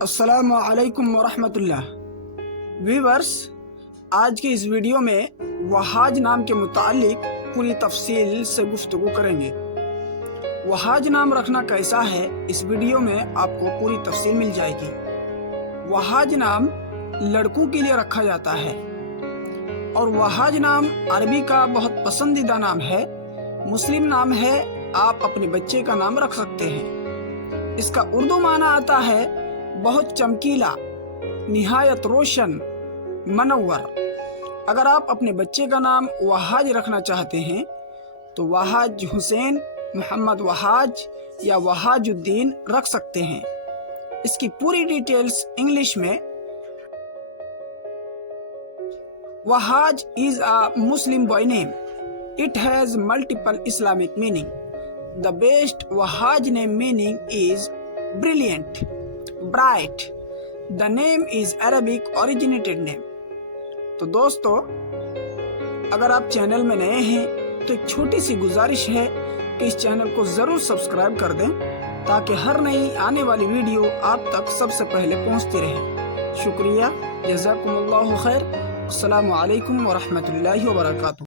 السلام علیکم ورحمۃ اللہ ویورز، آج کی اس ویڈیو میں وہاج نام کے متعلق پوری تفصیل سے گفتگو کریں گے۔ وہاج نام رکھنا کیسا ہے، اس ویڈیو میں آپ کو پوری تفصیل مل جائے گی۔ وہاج نام لڑکوں کے لیے رکھا جاتا ہے اور وہاج نام عربی کا بہت پسندیدہ نام ہے، مسلم نام ہے، آپ اپنے بچے کا نام رکھ سکتے ہیں۔ اس کا اردو معنی آتا ہے بہت چمکیلا، نہایت روشن، منور۔ اگر آپ اپنے بچے کا نام وہاج رکھنا چاہتے ہیں تو وہاج حسین، محمد وہاج یا وہاج الدین رکھ سکتے ہیں۔ اس کی پوری ڈیٹیلز انگلش میں۔ Wahaj is a Muslim boy name. It has multiple Islamic meaning. The best Wahaj name meaning is brilliant, bright. The name is Arabic originated name. تو دوستو، اگر آپ چینل میں نئے ہیں تو ایک چھوٹی سی گزارش ہے کہ اس چینل کو ضرور سبسکرائب کر دیں تاکہ ہر نئی آنے والی ویڈیو آپ تک سب سے پہلے پہنچتی رہے۔ شکریہ، جزاکم اللہ خیر۔ السلام علیکم ورحمۃ اللہ وبرکاتہ۔